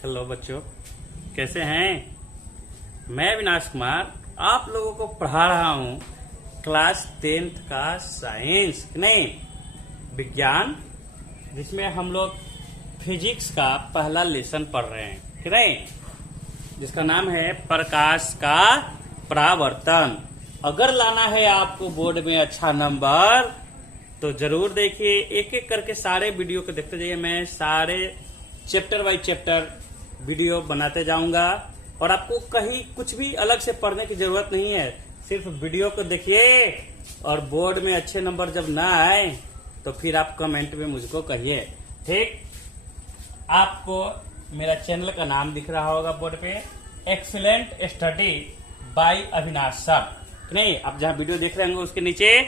Hello बच्चों, कैसे हैं? मैं अविनाश कुमार आप लोगों को पढ़ा रहा हूँ क्लास 10th का साइंस नहीं विज्ञान, जिसमें हम लोग फिजिक्स का पहला लेसन पढ़ रहे हैं कि नहीं, जिसका नाम है प्रकाश का परावर्तन। अगर लाना है आपको बोर्ड में अच्छा नंबर तो जरूर देखिए, एक एक करके सारे वीडियो को देखते जाइए। मैं सारे चैप्टर बाय चैप्टर वीडियो बनाते जाऊंगा और आपको कहीं कुछ भी अलग से पढ़ने की जरूरत नहीं है। सिर्फ वीडियो को देखिए और बोर्ड में अच्छे नंबर जब ना आए तो फिर आप कमेंट में मुझको कहिए, ठीक? आपको मेरा चैनल का नाम दिख रहा होगा बोर्ड पे, excellent study bye Avinash sir, नहीं? आप जहां वीडियो देख रहे होंगे उसके नीचे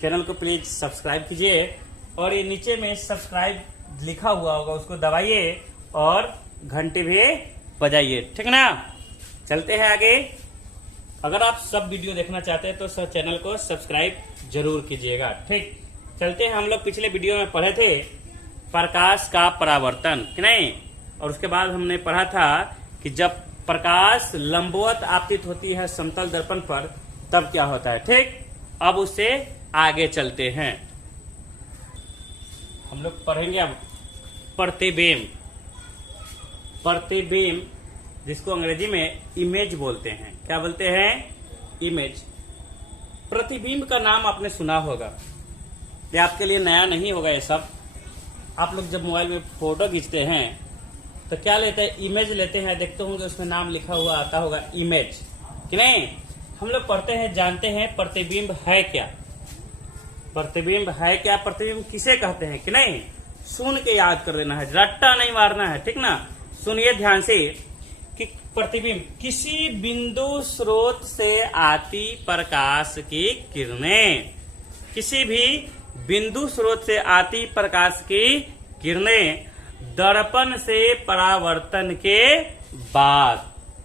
चैनल को प्लीज सब्सक्राइब कीजिए और ये नीचे में सब्सक्राइब लिखा हुआ होगा उसको दबाइए और घंटे भी बजाइए, ठीक ना? चलते हैं आगे। अगर आप सब वीडियो देखना चाहते हैं तो चैनल को सब्सक्राइब जरूर कीजिएगा, ठीक? चलते हैं। हम लोग पिछले वीडियो में पढ़े थे प्रकाश का परावर्तन कि नहीं, और उसके बाद हमने पढ़ा था कि जब प्रकाश लंबवत आपतित होती है समतल दर्पण पर तब क्या होता है, ठीक? अब उससे आगे चलते हैं। हम लोग पढ़ेंगे अब प्रतिबिंब। प्रतिबिंब जिसको अंग्रेजी में इमेज बोलते हैं। क्या बोलते हैं? इमेज। प्रतिबिंब का नाम आपने सुना होगा, ये आपके लिए नया नहीं होगा। ये सब आप लोग जब मोबाइल में फोटो खींचते हैं तो क्या लेते हैं? इमेज लेते हैं। देखते होंगे उसमें नाम लिखा हुआ आता होगा इमेज, कि नहीं? हम लोग पढ़ते हैं, जानते हैं प्रतिबिंब है क्या। प्रतिबिंब है क्या, प्रतिबिंब किसे कहते हैं कि नहीं, सुन के याद कर लेना है, रट्टा नहीं मारना है, ठीक ना? सुनिए ध्यान से कि प्रतिबिंब किसी बिंदु स्रोत से आती प्रकाश की किरणें, किसी भी बिंदु स्रोत से आती प्रकाश की किरणें दर्पण से परावर्तन के बाद,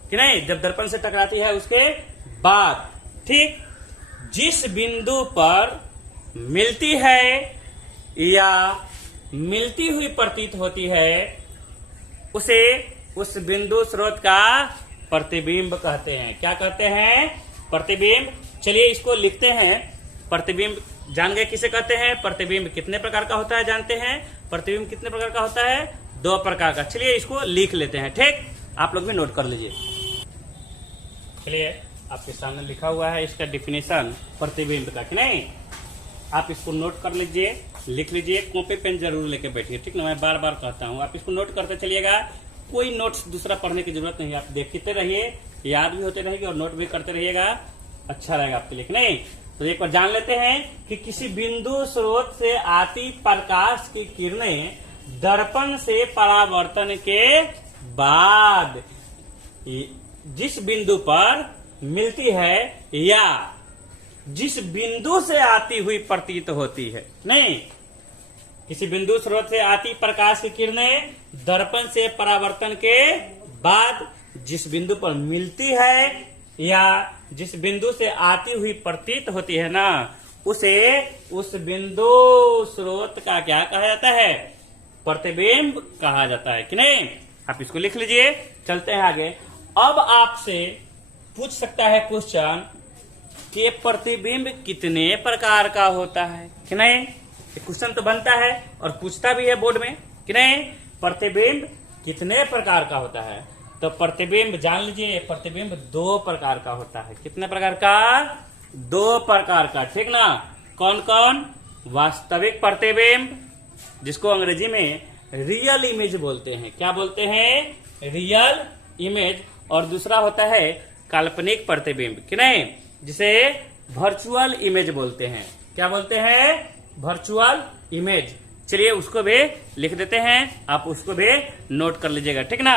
कि नहीं? जब दर्पण से टकराती है उसके बाद, ठीक? जिस बिंदु पर मिलती है या मिलती हुई प्रतीत होती है उसे उस बिंदु स्रोत का प्रतिबिंब कहते हैं। क्या कहते हैं? प्रतिबिंब। चलिए इसको लिखते हैं। प्रतिबिंब जान गए किसे कहते हैं? प्रतिबिंब कितने प्रकार का होता है जानते हैं? प्रतिबिंब कितने प्रकार का होता है? 2 प्रकार का। चलिए इसको लिख लेते हैं, ठीक? आप लोग भी नोट कर लीजिए। चलिए आपके सामने लिखा हुआ है इसका डिफिनेशन प्रतिबिंब का, कि नहीं? आप इसको नोट कर लीजिए, लिख लीजिए। कॉपी पेन जरूर लेके बैठिए, ठीक ना? मैं बार बार कहता हूँ, आप इसको नोट करते चलिएगा। कोई नोट्स दूसरा पढ़ने की जरूरत नहीं है, आप देखते रहिए, याद भी होते रहेगी और नोट भी करते रहिएगा, अच्छा रहेगा आपके लिए, नहीं? तो एक बार जान लेते हैं कि किसी बिंदु स्रोत से आती प्रकाश की किरणें दर्पण से परावर्तन के बाद जिस बिंदु पर मिलती है या जिस बिंदु से आती हुई प्रतीत होती है, नहीं? किसी बिंदु स्रोत से आती प्रकाश की किरणें दर्पण से परावर्तन के बाद जिस बिंदु पर मिलती है या जिस बिंदु से आती हुई प्रतीत होती है ना, उसे उस बिंदु स्रोत का क्या कहा जाता है? प्रतिबिंब कहा जाता है, कि नहीं? आप इसको लिख लीजिए। चलते हैं आगे। अब आपसे पूछ सकता है क्वेश्चन कि प्रतिबिंब कितने प्रकार का होता है, कि नहीं? क्वेश्चन तो बनता है और पूछता भी है बोर्ड में, कि नहीं? प्रतिबिंब कितने प्रकार का होता है? तो प्रतिबिंब जान लीजिए, प्रतिबिंब 2 प्रकार का होता है। कितने प्रकार का? 2 प्रकार का, ठीक ना? कौन कौन? वास्तविक प्रतिबिंब जिसको अंग्रेजी में रियल इमेज बोलते हैं। क्या बोलते हैं? Real image. और दूसरा होता है काल्पनिक प्रतिबिंब, कि नहीं? जिसे वर्चुअल इमेज बोलते हैं। क्या बोलते हैं? Virtual image. चलिए उसको भी लिख देते हैं, आप उसको भी नोट कर लीजिएगा, ठीक ना?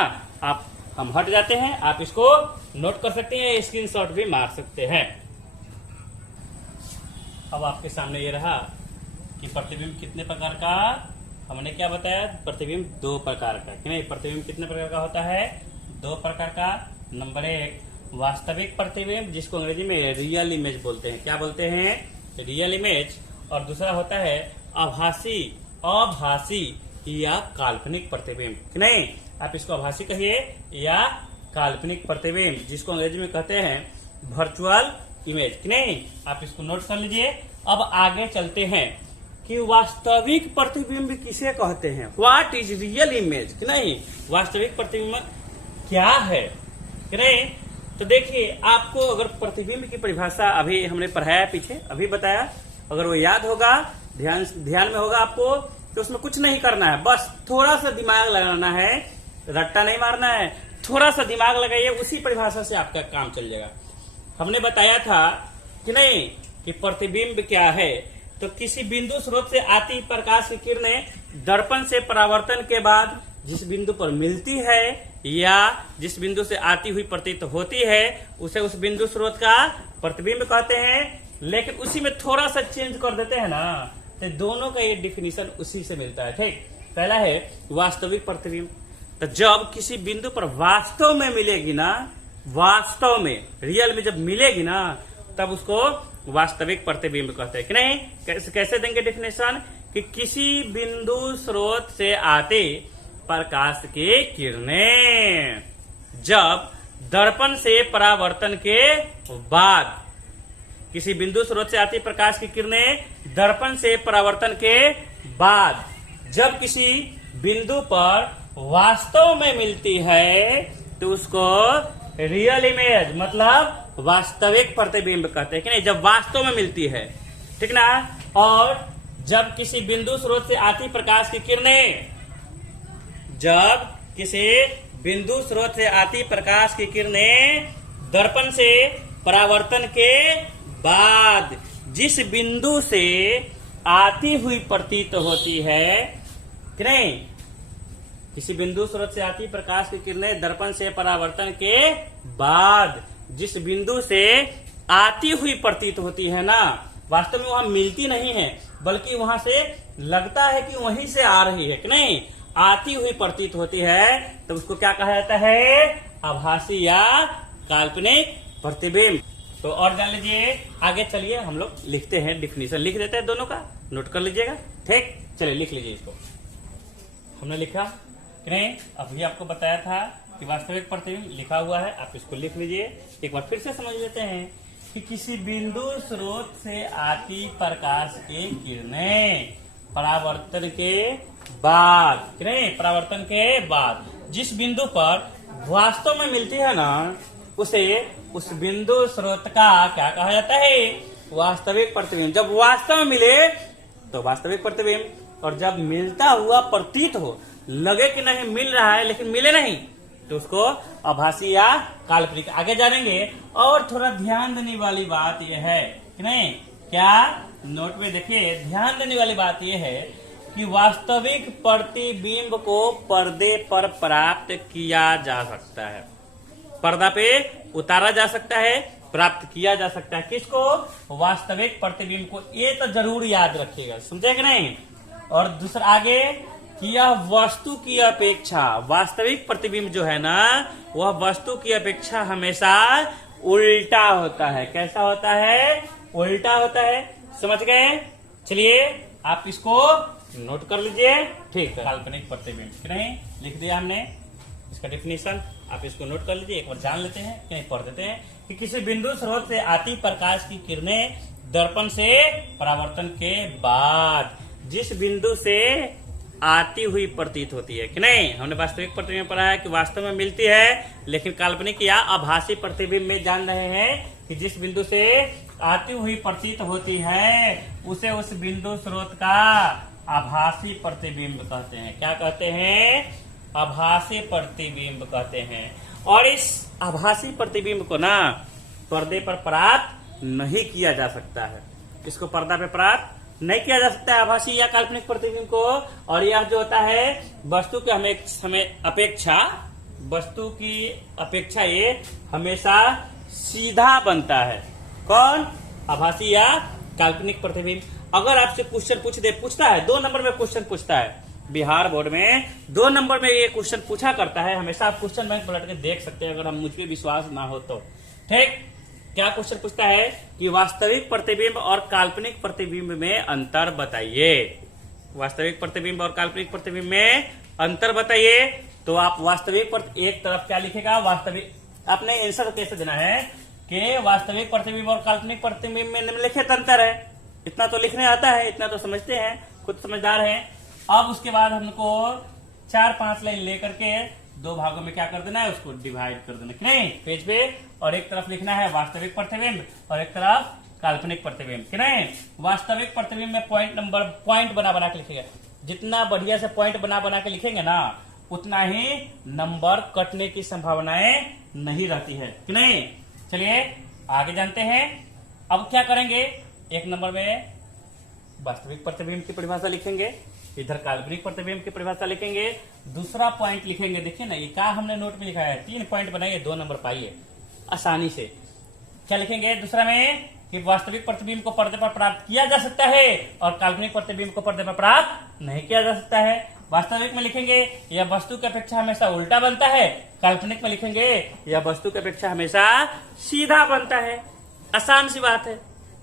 हम हट जाते हैं, आप इसको नोट कर सकते हैं, स्क्रीनशॉट भी मार सकते हैं। अब आपके सामने ये रहा कि प्रतिबिंब कितने प्रकार का, हमने क्या बताया? प्रतिबिंब 2 प्रकार का, कि नहीं? प्रतिबिंब कितने प्रकार का होता है? 2 प्रकार का। नंबर 1 वास्तविक प्रतिबिंब जिसको अंग्रेजी में रियल इमेज बोलते हैं। क्या बोलते हैं? Real image. और दूसरा होता है आभासी या काल्पनिक प्रतिबिंब, नहीं? आप इसको आभासी कहिए या काल्पनिक प्रतिबिंब, जिसको अंग्रेजी में कहते हैं वर्चुअल इमेज, कि नहीं। आप इसको नोट कर लीजिए। अब आगे चलते हैं कि वास्तविक प्रतिबिंब किसे कहते हैं, व्हाट इज रियल इमेज, कि नहीं। वास्तविक प्रतिबिंब क्या है, कि नहीं। तो देखिए, आपको अगर प्रतिबिंब की परिभाषा अभी हमने पढ़ाया पीछे, अभी बताया, अगर वो याद होगा, ध्यान में होगा आपको, तो उसमें कुछ नहीं करना है, बस थोड़ा सा दिमाग लगाना है, रट्टा नहीं मारना है, थोड़ा सा दिमाग लगाइए, उसी परिभाषा से आपका काम चल जाएगा। हमने बताया था कि नहीं कि प्रतिबिंब क्या है, तो किसी बिंदु स्रोत से आती प्रकाश की किरणें दर्पण से परावर्तन के बाद जिस बिंदु पर मिलती है या जिस बिंदु से आती हुई प्रतीत होती है, उसे उस बिंदु स्रोत का प्रतिबिंब कहते हैं। लेकिन उसी में थोड़ा सा चेंज कर देते हैं ना, तो दोनों का ये डिफिनीशन उसी से मिलता है, ठीक। पहला है वास्तविक प्रतिबिंब, तो जब किसी बिंदु पर वास्तव में मिलेगी ना, वास्तव में रियल में जब मिलेगी ना, तब उसको वास्तविक प्रतिबिंब कहते हैं, कि नहीं। कैसे देंगे डिफिनेशन, कि किसी बिंदु स्रोत से आते प्रकाश की किरणें जब दर्पण से परावर्तन के बाद, किसी बिंदु स्रोत से आती प्रकाश की किरणें दर्पण से परावर्तन के बाद जब किसी बिंदु पर वास्तव में मिलती है, तो उसको रियल इमेज मतलब वास्तविक प्रतिबिंब कहते हैं, कि नहीं। जब वास्तव में मिलती है, ठीक ना। और जब किसी बिंदु स्रोत से आती प्रकाश की किरणें, जब किसी बिंदु स्रोत से आती प्रकाश की किरणें दर्पण से परावर्तन के बाद जिस बिंदु से आती हुई प्रतीत होती है, कि नहीं। किसी बिंदु स्रोत से आती प्रकाश की किरणें दर्पण से परावर्तन के बाद जिस बिंदु से आती हुई प्रतीत होती है ना, वास्तव में वहां मिलती नहीं है, बल्कि वहां से लगता है कि वहीं से आ रही है, कि नहीं, आती हुई प्रतीत होती है, तो उसको क्या कहा जाता है, आभासी या काल्पनिक प्रतिबिंब। तो और जान लीजिए, आगे चलिए हम लोग लिखते हैं, डिफिनीशन लिख देते हैं दोनों का, नोट कर लीजिएगा, ठीक। चलिए लिख लीजिए इसको। हमने लिखा कि नहीं, अभी आपको बताया था कि वास्तविक प्रतिबिंब लिखा हुआ है, आप इसको लिख लीजिए। एक बार फिर से समझ लेते हैं कि किसी बिंदु स्रोत से आती प्रकाश की किरणें परावर्तन के बाद, कि नहीं, परावर्तन के बाद जिस बिंदु पर वास्तव में मिलती है ना, उसे उस बिंदु स्रोत का क्या कहा जाता है, वास्तविक प्रतिबिंब। जब वास्तव में मिले तो वास्तविक प्रतिबिंब, और जब मिलता हुआ प्रतीत हो, लगे कि नहीं मिल रहा है लेकिन मिले नहीं, तो उसको आभासी या काल्पनिक। आगे जानेंगे। और थोड़ा ध्यान देने वाली बात यह है, कि नहीं, क्या नोट में देखिए, ध्यान देने वाली बात यह है कि वास्तविक प्रतिबिंब को पर्दे पर प्राप्त किया जा सकता है, पर्दा पे उतारा जा सकता है, प्राप्त किया जा सकता है। किसको, वास्तविक प्रतिबिंब को। ये तो जरूर याद रखिएगा, समझे कि नहीं। और दूसरा आगे कि यह वस्तु की अपेक्षा, वास्तविक प्रतिबिंब जो है ना, वह वस्तु की अपेक्षा हमेशा उल्टा होता है। कैसा होता है, उल्टा होता है, समझ गए। चलिए आप इसको नोट कर लीजिए, ठीक है। काल्पनिक प्रतिबिंब, नहीं लिख दिया हमने इसका डिफिनीशन, आप इसको नोट कर लीजिए। एक बार जान लेते हैं, कहीं पढ़ देते हैं कि किसी बिंदु स्रोत से आती प्रकाश की किरणें दर्पण से परावर्तन के बाद जिस बिंदु से आती हुई प्रतीत होती है, कि नहीं। हमने वास्तविक प्रतिबिंब पढ़ा है कि वास्तव में मिलती है, लेकिन काल्पनिक या आभासी प्रतिबिंब में जान रहे हैं कि जिस बिंदु से आती हुई प्रतीत होती है, उसे उस बिंदु स्रोत का आभासी प्रतिबिंब कहते हैं। क्या कहते हैं, आभासी प्रतिबिंब कहते हैं। और इस आभासी प्रतिबिंब को ना पर्दे पर प्राप्त नहीं किया जा सकता है, इसको पर्दा पे प्राप्त नहीं किया जा सकता है आभासी या काल्पनिक प्रतिबिंब को। और यह जो होता है वस्तु के वस्तु की अपेक्षा ये हमेशा सीधा बनता है। कौन, आभासी या काल्पनिक प्रतिबिंब। अगर आपसे क्वेश्चन पूछता है 2 नंबर में क्वेश्चन पूछता है, बिहार बोर्ड में 2 नंबर में ये क्वेश्चन पूछा करता है, हमेशा आप क्वेश्चन बैंक पलट के देख सकते हैं, अगर हम मुझ पे विश्वास ना हो तो, ठीक। क्या क्वेश्चन पूछता है कि वास्तविक प्रतिबिंब और काल्पनिक प्रतिबिंब में अंतर बताइए। वास्तविक प्रतिबिंब और काल्पनिक प्रतिबिंब में अंतर बताइए। तो आप वास्तविक एक तरफ क्या लिखेगा, वास्तविक, आपने आंसर कैसे देना है कि वास्तविक प्रतिबिंब और काल्पनिक प्रतिबिंब में निम्नलिखित अंतर है। इतना तो लिखने आता है, इतना तो समझते हैं, खुद समझदार हैं। अब उसके बाद हमको 4-5 लाइन लेकर के 2 भागों में क्या कर देना है, उसको डिवाइड कर देना, नहीं पेज पे। और एक तरफ लिखना है वास्तविक प्रतिबिंब और एक तरफ काल्पनिक प्रतिबिंब, कि नहीं। वास्तविक प्रतिबिंब में पॉइंट बना बना के लिखेगा। जितना बढ़िया से पॉइंट बना बना के लिखेंगे ना, उतना ही नंबर कटने की संभावनाएं नहीं रहती है, कि नहीं। चलिए आगे जानते हैं। अब क्या करेंगे, 1 नंबर में वास्तविक प्रतिबिंब की परिभाषा लिखेंगे, इधर काल्पनिक प्रतिबिंब की परिभाषा लिखेंगे, दूसरा पॉइंट लिखेंगे। देखिए ना, ये क्या हमने नोट में लिखा है, 3 पॉइंट बनाइए, 2 नंबर पाइए आसानी से। क्या लिखेंगे दूसरा में कि वास्तविक प्रतिबिंब को पर्दे पर प्राप्त किया जा सकता है और काल्पनिक प्रतिबिंब को पर्दे पर प्राप्त नहीं किया जा सकता है। वास्तविक में लिखेंगे यह वस्तु की अपेक्षा हमेशा उल्टा बनता है, काल्पनिक में लिखेंगे यह वस्तु की अपेक्षा हमेशा सीधा बनता है। आसान सी बात है,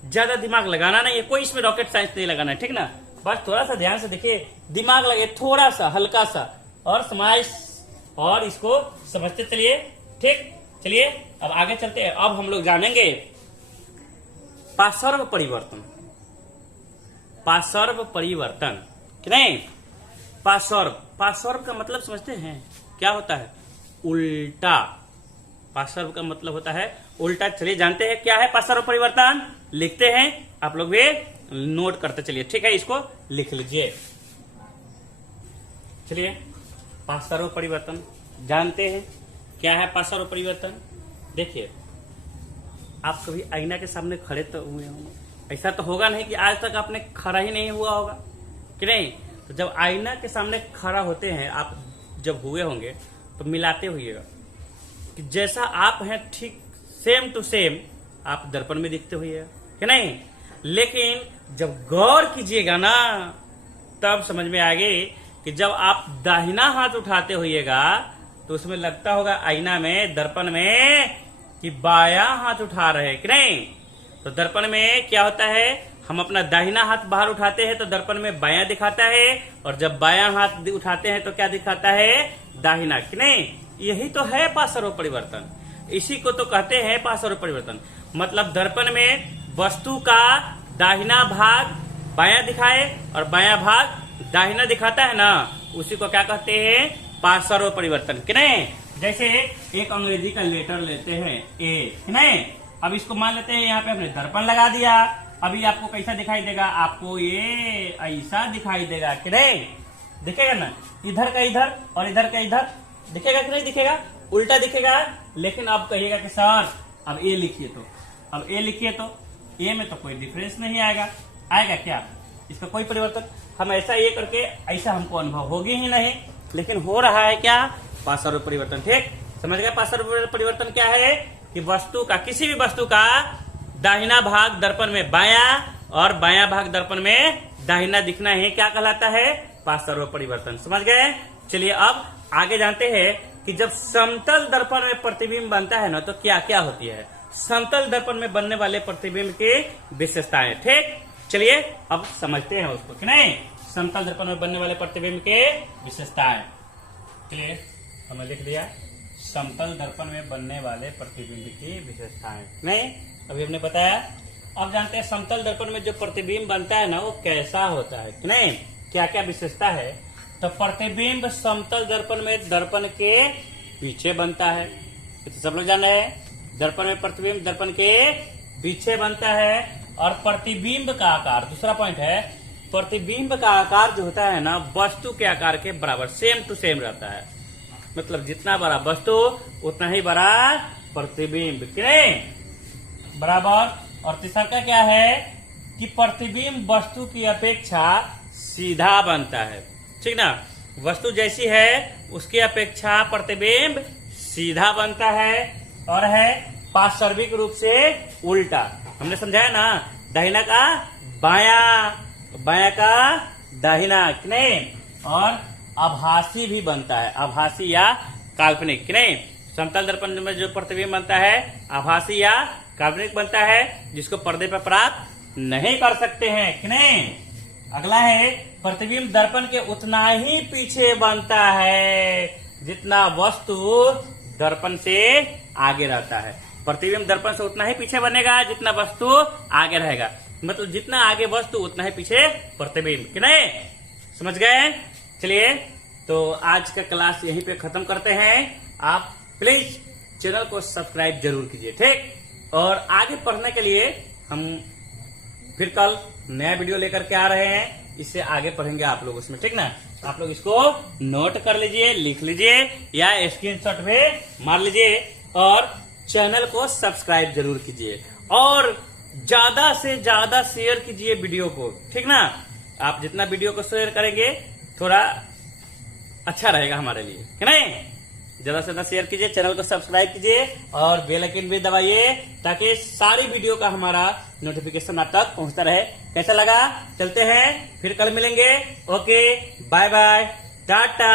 ज्यादा दिमाग लगाना नहीं है, कोई इसमें रॉकेट साइंस नहीं लगाना है, ठीक ना। बस थोड़ा सा ध्यान से देखिए, दिमाग लगे थोड़ा सा, हल्का सा, और और इसको समझते चलिए, ठीक। चलिए अब आगे चलते हैं। अब हम लोग जानेंगे पार्श्व परिवर्तन। पार्श्व परिवर्तन, कि नहीं। पार्श्व का मतलब समझते हैं क्या होता है, उल्टा। पार्श्व का मतलब होता है उल्टा। चलिए जानते हैं क्या है पार्श्व परिवर्तन, लिखते हैं, आप लोग भी नोट करते चलिए, ठीक है। इसको लिख लीजिए। चलिए पार्श्व परिवर्तन जानते हैं क्या है। पार्श्व परिवर्तन देखिए, आप कभी आईना के सामने खड़े तो हुए होंगे, ऐसा तो होगा नहीं कि आज तक आपने खड़ा ही नहीं हुआ होगा, कि नहीं। तो जब आईना के सामने खड़ा होते हैं आप, जब हुए होंगे तो मिलाते हुइएगा कि जैसा आप हैं ठीक सेम टू सेम आप दर्पण में दिखते हुइएगा, कि नहीं। लेकिन जब गौर कीजिएगा ना, तब समझ में आगे कि जब आप दाहिना हाथ उठाते होइएगा तो उसमें लगता होगा आईना में, दर्पण में, कि बायां हाथ उठा रहे, कि नहीं। तो दर्पण में क्या होता है, हम अपना दाहिना हाथ बाहर उठाते हैं तो दर्पण में बायां दिखाता है, और जब बायां हाथ उठाते हैं तो क्या दिखाता है, दाहिना, कि नहीं। यही तो है पार्श्व परिवर्तन, इसी को तो कहते हैं पार्श्व परिवर्तन। मतलब दर्पण में वस्तु का दाहिना भाग बायां दिखाए और बायां भाग दाहिना दिखाता है ना, उसी को क्या कहते हैं, पार्श्व परिवर्तन, कि नहीं। जैसे एक अंग्रेजी का लेटर लेते हैं ए, कि नहीं। अब इसको मान लेते हैं यहाँ पे हमने दर्पण लगा दिया, अभी आपको कैसा दिखाई देगा, आपको ये ऐसा दिखाई देगा, कि नहीं। दिखेगा ना, इधर का इधर और इधर का इधर दिखेगा कि नहीं दिखेगा, उल्टा दिखेगा। लेकिन अब कहिएगा कि सर अब ए लिखिए, तो अब ए लिखिए, तो ए में तो कोई डिफरेंस नहीं आएगा, आएगा क्या, इसका कोई परिवर्तन। हम ऐसा ये करके ऐसा हमको अनुभव होगी ही नहीं, लेकिन हो रहा है क्या, पार्श्व परिवर्तन, ठीक। समझ गए पार्श्व परिवर्तन क्या है, कि वस्तु का, किसी भी वस्तु का दाहिना भाग दर्पण में बायां और बायां भाग दर्पण में दाहिना दिखना है, क्या कहलाता है, पार्श्व परिवर्तन। समझ गए। चलिए अब आगे जानते हैं कि जब समतल दर्पण में प्रतिबिंब बनता है ना, तो क्या क्या होती है समतल दर्पण में बनने वाले प्रतिबिंब की विशेषताएं, ठीक। चलिए अब समझते हैं उसको, कि नहीं। समतल दर्पण में बनने वाले प्रतिबिंब के विशेषताएं, चलिए हमने लिख दिया समतल दर्पण में बनने वाले प्रतिबिंब की विशेषताएं, नहीं। अभी हमने बताया। अब जानते हैं समतल दर्पण में जो प्रतिबिंब बनता है ना, वो कैसा होता है, कि नहीं, क्या क्या विशेषता है। तो प्रतिबिंब समतल दर्पण में दर्पण के पीछे बनता है, तो सब लोग जान रहे हैं, दर्पण में प्रतिबिंब दर्पण के पीछे बनता है। और प्रतिबिंब का आकार, दूसरा पॉइंट है, प्रतिबिंब का आकार जो होता है ना, वस्तु के आकार के बराबर, सेम टू सेम रहता है। मतलब जितना बड़ा वस्तु उतना ही बड़ा प्रतिबिंब, कि नहीं, बराबर। और तीसरा का क्या है कि प्रतिबिंब वस्तु की अपेक्षा सीधा बनता है, ठीक ना। वस्तु जैसी है उसकी अपेक्षा प्रतिबिंब सीधा बनता है, और है पार्श्विक रूप से उल्टा। हमने समझाया ना, दाहिना का बाया, बाया का दाहिना, कि नहीं। और आभासी भी बनता है, आभासी या काल्पनिक, कि नहीं। समतल दर्पण में जो प्रतिबिंब बनता है आभासी या काल्पनिक बनता है, जिसको पर्दे पर प्राप्त नहीं कर सकते हैं, कि नहीं। अगला है प्रतिबिंब दर्पण के उतना ही पीछे बनता है जितना वस्तु दर्पण से आगे रहता है। प्रतिबिंब दर्पण से उतना ही पीछे बनेगा जितना वस्तु आगे रहेगा, मतलब जितना आगे वस्तु उतना ही पीछे प्रतिबिंब, कि नहीं? समझ गए? चलिए, तो आज का क्लास यहीं पे खत्म करते हैं। आप प्लीज चैनल को सब्सक्राइब जरूर कीजिए, ठीक? और आगे पढ़ने के लिए हम फिर कल नया वीडियो लेकर के आ रहे हैं, इससे आगे पढ़ेंगे आप लोग उसमें, ठीक ना? आप लोग इसको नोट कर लीजिए, लिख लीजिए या स्क्रीनशॉट पे मार लीजिए और चैनल को सब्सक्राइब जरूर कीजिए और ज्यादा से ज्यादा शेयर कीजिए वीडियो को, ठीक ना? आप जितना वीडियो को शेयर करेंगे थोड़ा अच्छा रहेगा हमारे लिए, है नहीं? ज्यादा से ज्यादा शेयर कीजिए, चैनल को सब्सक्राइब कीजिए और बेल आइकन भी दबाइए ताकि सारी वीडियो का हमारा नोटिफिकेशन आप तक पहुंचता रहे। कैसा लगा? चलते हैं, फिर कल मिलेंगे। Okay, bye bye, Tata.